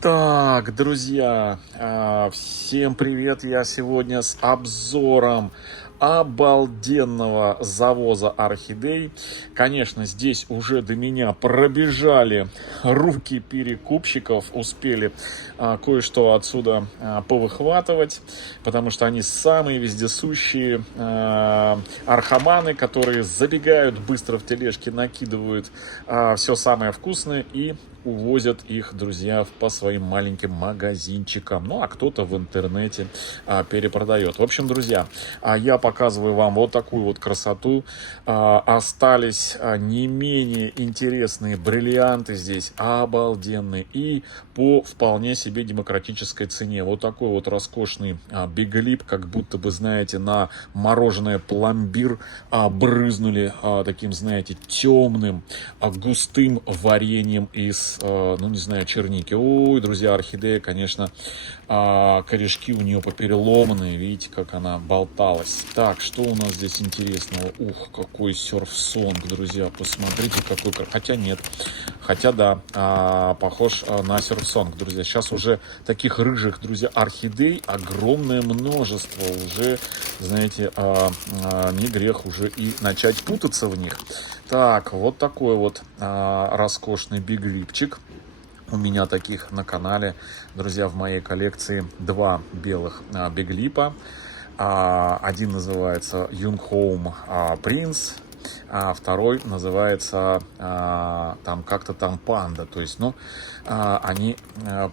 Так, друзья, всем привет! Я сегодня с обзором обалденного завоза орхидей. Конечно, здесь уже до меня пробежали руки перекупщиков, успели кое-что отсюда повыхватывать, потому что они самые вездесущие архаманы, которые забегают быстро в тележки, накидывают все самое вкусное и увозят их, друзья, по своим маленьким магазинчикам. Ну, а кто-то в интернете перепродает. В общем, друзья, я показываю вам вот такую вот красоту. Остались не менее интересные бриллианты здесь, обалденные. И по вполне себе демократической цене. Вот такой вот роскошный биглип, как будто бы, знаете, на мороженое пломбир брызнули таким, знаете, темным, густым вареньем из, ну, не знаю, черники. Ой, друзья, орхидея, конечно, корешки у нее попереломанные. Видите, как она болталась. Так, что у нас здесь интересного? Ух, какой серф-сонг, друзья. Посмотрите, какой... Хотя нет. Хотя да, похож на серф-сонг, друзья. Сейчас уже таких рыжих, друзья, орхидей огромное множество. Уже, знаете, не грех уже и начать путаться в них. Так, вот такой вот роскошный биглипчик. У меня таких на канале, друзья, в моей коллекции два белых биглипа. Один называется Юнгхоум Принц, а второй называется там как-то там Панда. То есть, ну, они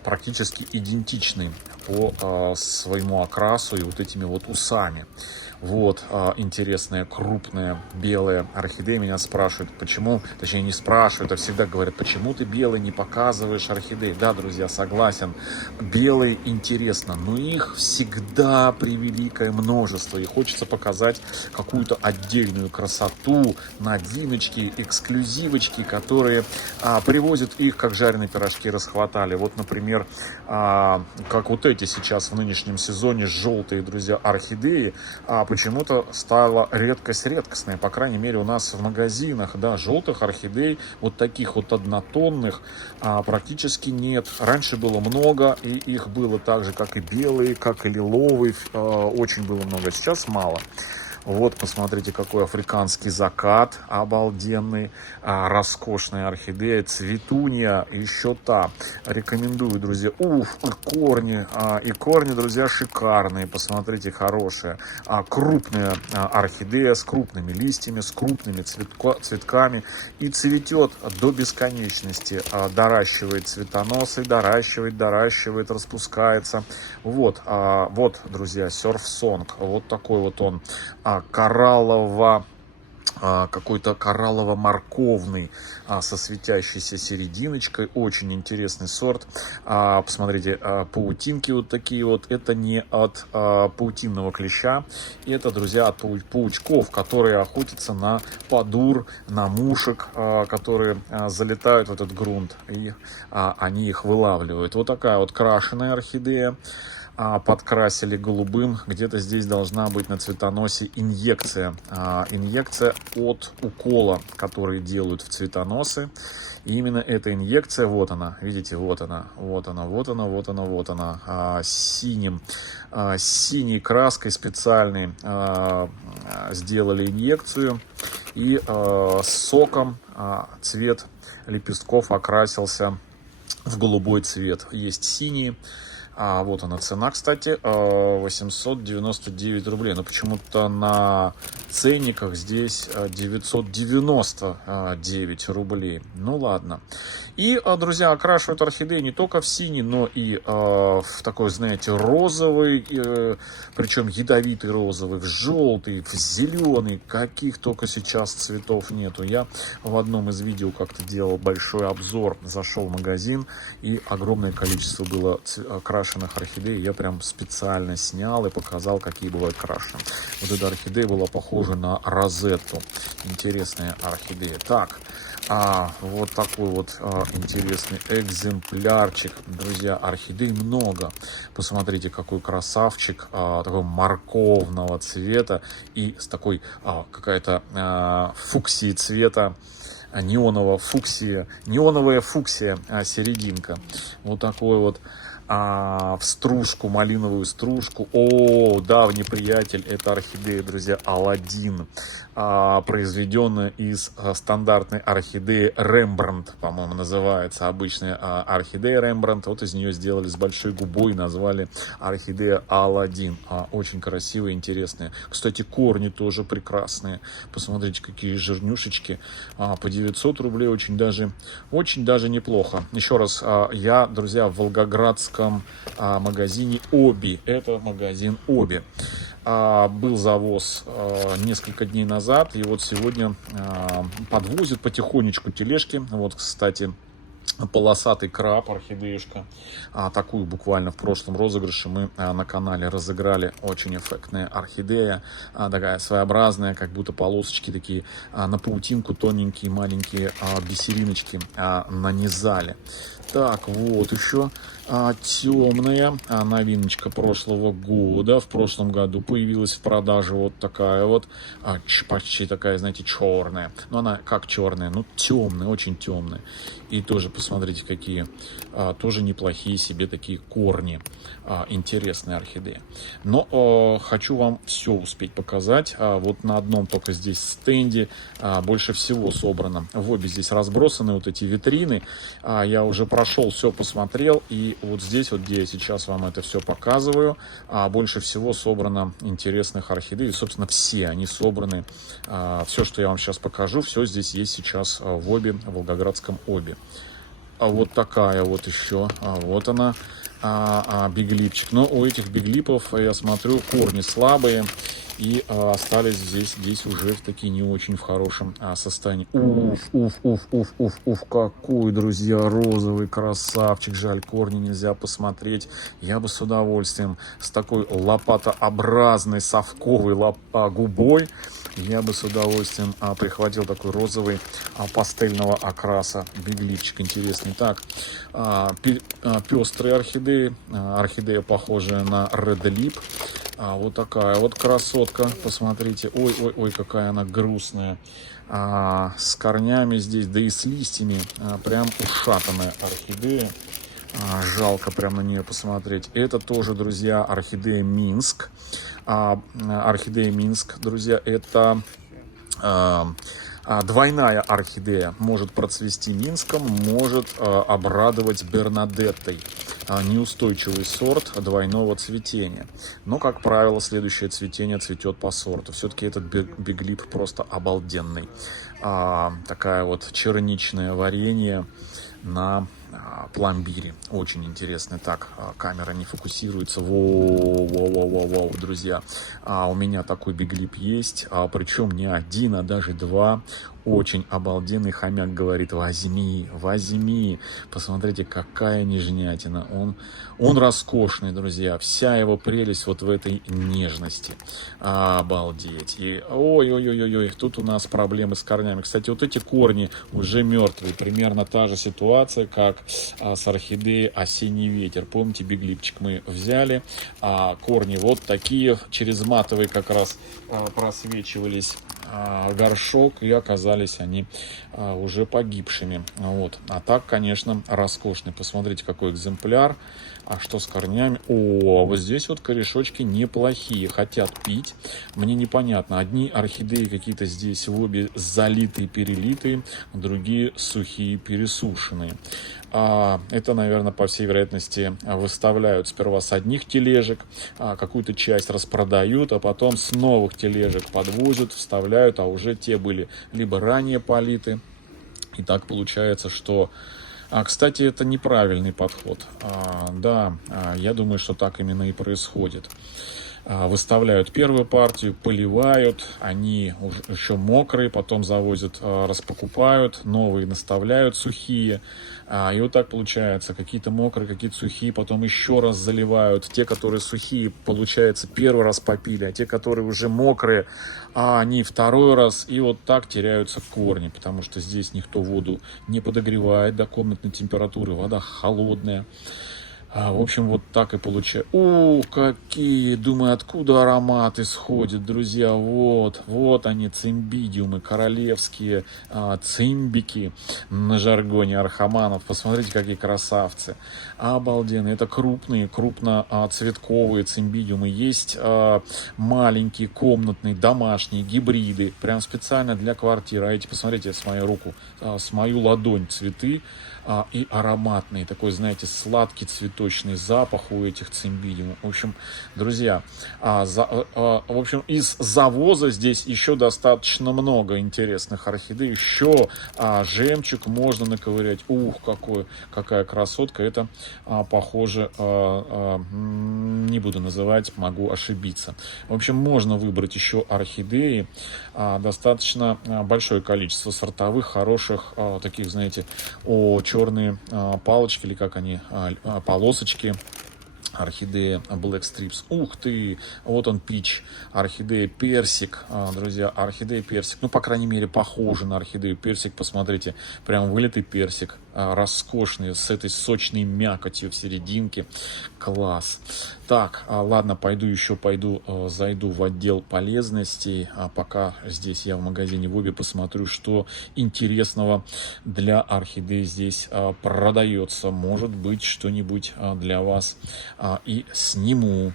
практически идентичны по своему окрасу и вот этими вот усами. Вот интересная, крупная, белая орхидея. Меня спрашивают, почему, точнее не спрашивают, а всегда говорят, почему ты белый не показываешь орхидеи. Да, друзья, согласен, белые интересно, но их всегда превеликое множество. И хочется показать какую-то отдельную красоту, новиночки, эксклюзивочки, которые привозят их, как жареные пирожки, расхватали. Вот, например, как вот эти сейчас в нынешнем сезоне желтые, друзья, орхидеи, почему-то стала редкость редкостная, по крайней мере у нас в магазинах, да, желтых орхидей, вот таких вот однотонных, практически нет. Раньше было много, и их было так же, как и белые, как и лиловые, очень было много, сейчас мало. Вот, посмотрите, какой африканский закат обалденный, роскошная орхидея, цветунья, еще та. Рекомендую, друзья. Уф, и корни, друзья, шикарные, посмотрите, хорошие. Крупная орхидея с крупными листьями, с крупными цветками и цветет до бесконечности. Доращивает цветоносы, доращивает, распускается. Вот, вот, друзья, серф-сонг, вот такой вот он. Какой-то кораллово-морковный, со светящейся серединочкой. Очень интересный сорт. Посмотрите, паутинки вот такие вот. Это не от паутинного клеща. Это, друзья, от паучков, которые охотятся на падур, на мушек, которые залетают в этот грунт. И они их вылавливают. Вот такая вот крашеная орхидея. Подкрасили голубым. Где-то здесь должна быть на цветоносе инъекция. Инъекция от укола, который делают в цветоносы. И именно эта инъекция, вот она, видите, вот она, синей краской специальной сделали инъекцию. И соком цвет лепестков окрасился в голубой цвет. Есть синие. Вот она цена, кстати, 899 рублей. Но почему-то на ценниках здесь 999 рублей. Ну ладно. И, друзья, окрашивают орхидеи не только в синий, но и в такой, знаете, розовый, причем ядовитый розовый, в желтый, в зеленый. Каких только сейчас цветов нету. Я в одном из видео как-то делал большой обзор, зашел в магазин, и огромное количество было окрашенных орхидей. Я прям специально снял и показал, какие бывают крашеные. Вот эта орхидея была похожа на розетту. Интересная орхидея. Так, вот такой вот интересный экземплярчик. Друзья, орхидей много. Посмотрите, какой красавчик, такого морковного цвета и с такой какая-то фуксии цвета. неоновая фуксия серединка. Вот такой вот в стружку, малиновую стружку. О, давний приятель, это орхидея, друзья, Аладдин, произведенная из стандартной орхидеи Рембрандт, по-моему, называется обычная орхидея Рембрандт. Вот из нее сделали с большой губой, назвали орхидея Аладдин. Очень красивая, интересная. Кстати, корни тоже прекрасные. Посмотрите, какие жирнюшечки. По 900 рублей очень даже неплохо. Еще раз, я, друзья, в волгоградском магазине Оби. Это магазин Оби. Был завоз несколько дней назад, и вот сегодня подвозят потихонечку тележки. Вот, кстати, полосатый краб, орхидеюшка. Такую буквально в прошлом розыгрыше мы на канале разыграли. Очень эффектная орхидея. Такая своеобразная, как будто полосочки такие на паутинку, тоненькие маленькие бисериночки нанизали. Так, вот еще темная новиночка прошлого года. В прошлом году появилась в продаже вот такая вот, почти такая, знаете, черная. Но она как черная, ну темная, очень темная. И тоже посмотрите, какие тоже неплохие себе такие корни. Интересная орхидея. Но хочу вам все успеть показать. Вот на одном только здесь стенде больше всего собрано. В обе здесь разбросаны вот эти витрины. Я уже прошел, все посмотрел. И вот здесь, вот где я сейчас вам это все показываю, больше всего собрано интересных орхидей. И, собственно, все они собраны. Все, что я вам сейчас покажу, все здесь есть сейчас в Оби, в волгоградском Оби. Вот такая вот еще. Вот она. Биглипчик. Но у этих биглипов, я смотрю, корни слабые и остались здесь уже в такие не очень в хорошем состоянии. Уф, какой, друзья, розовый красавчик. Жаль, корни нельзя посмотреть. Я бы с удовольствием с такой лопатообразной совковой губой, я бы с удовольствием прихватил такой розовый пастельного окраса биглипчик. Интересный. Так, пестрые орхидеи. Орхидея, похожая на Red Lip. Вот такая вот красотка. Посмотрите. Ой, какая она грустная. С корнями здесь, да и с листьями. Прям ушатанная орхидея. Жалко прям на нее посмотреть. Это тоже, друзья, орхидея Минск. Орхидея Минск, друзья, это двойная орхидея. Может процвести Минском, может обрадовать Бернадеттой. Неустойчивый сорт двойного цветения. Но, как правило, следующее цветение цветет по сорту. Все-таки этот биглип просто обалденный. Такая вот черничное варенье на пломбире. Очень интересно. Так, камера не фокусируется. Воу, друзья. У меня такой биглип есть. Причем не один, а даже два. Очень обалденный. Хомяк говорит: возьми. Посмотрите, какая нежнятина. Он роскошный, друзья. Вся его прелесть вот в этой нежности. Обалдеть. И ой, тут у нас проблемы с корнями. Кстати, вот эти корни уже мертвые. Примерно та же ситуация, как с орхидеей Осенний ветер. Помните, биглипчик мы взяли. Корни вот такие. Через матовый как раз просвечивались горшок, и оказались они уже погибшими. Вот. А так, конечно, роскошный. Посмотрите, какой экземпляр. А что с корнями? Вот здесь вот корешочки неплохие. Хотят пить. Мне непонятно. Одни орхидеи какие-то здесь в обе залитые, перелитые, другие сухие, пересушенные. Это, наверное, по всей вероятности выставляют сперва с одних тележек, какую-то часть распродают, а потом с новых тележек подвозят, вставляют, а уже те были либо ранее политы. И так получается, что... Кстати, это неправильный подход. Да, я думаю, что так именно и происходит. Выставляют первую партию, поливают, они еще мокрые, потом завозят, распокупают, новые наставляют сухие. И вот так получается, какие-то мокрые, какие-то сухие, потом еще раз заливают. Те, которые сухие, получается, первый раз попили, а те, которые уже мокрые, они второй раз. И вот так теряются корни, потому что здесь никто воду не подогревает до комнатной температуры, вода холодная. В общем, вот так и получается. О, какие! Думаю, откуда аромат исходит, друзья? Вот они, цимбидиумы, королевские цимбики на жаргоне архаманов. Посмотрите, какие красавцы. Обалденно. Это крупные, крупноцветковые цимбидиумы. Есть маленькие, комнатные, домашние, гибриды. Прям специально для квартиры. А эти, посмотрите, с мою руку, с мою ладонь цветы. И ароматный, такой, знаете, сладкий цветочный запах у этих цимбидиумов. В общем, друзья, в общем, из завоза здесь еще достаточно много интересных орхидей. Еще жемчуг можно наковырять. Ух, какая красотка. Это, похоже, не буду называть, могу ошибиться. В общем, можно выбрать еще орхидеи. Достаточно большое количество сортовых, хороших, таких, знаете, черные палочки, или как они, полосочки. Орхидея Black Strips. Ух ты! Вот он пич. Орхидея персик. Друзья, орхидея персик. Ну, по крайней мере, похоже на орхидею персик. Посмотрите, прям вылитый персик. Роскошный, с этой сочной мякотью в серединке. Класс. Так, ладно, пойду, зайду в отдел полезностей. А пока здесь я в магазине Воби посмотрю, что интересного для орхидей здесь продается. Может быть, что-нибудь для вас и сниму.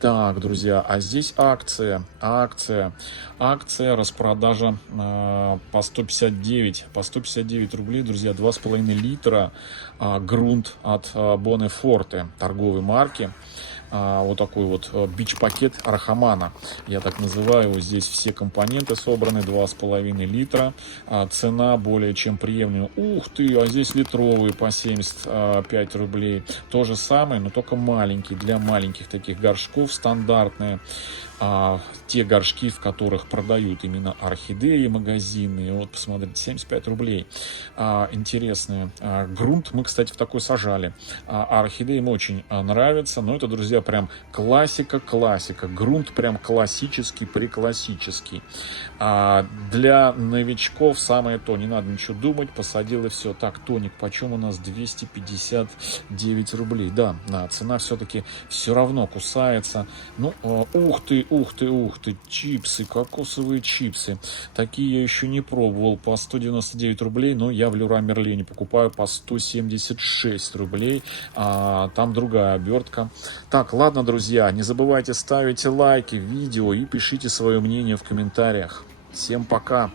Так, друзья, а здесь акция, распродажа по 159 рублей, друзья, 2,5 литра грунт от Bonneforte, торговой марки. Вот такой вот бич-пакет Архамана, я так называю. Здесь все компоненты собраны, 2,5 литра. Цена более чем приемлемая. Ух ты, а здесь литровые по 75 рублей. То же самое, но только маленький, для маленьких таких горшков, стандартные. Те горшки, в которых продают именно орхидеи магазины. Вот, посмотрите, 75 рублей. Интересные. Грунт мы, кстати, в такой сажали. Орхидеи им очень нравится. Но это, друзья, прям классика. Грунт прям классический, преклассический. Для новичков самое то. Не надо ничего думать. Посадил и все. Так, тоник почем у нас? 259 рублей. Да, цена все-таки все равно кусается. Ну, ух ты, чипсы, кокосовые чипсы. Такие я еще не пробовал. По 199 рублей, но я в Леруа Мерлене покупаю по 176 рублей. Там другая обертка. Так, ладно, друзья, не забывайте ставить лайки видео и пишите свое мнение в комментариях. Всем пока!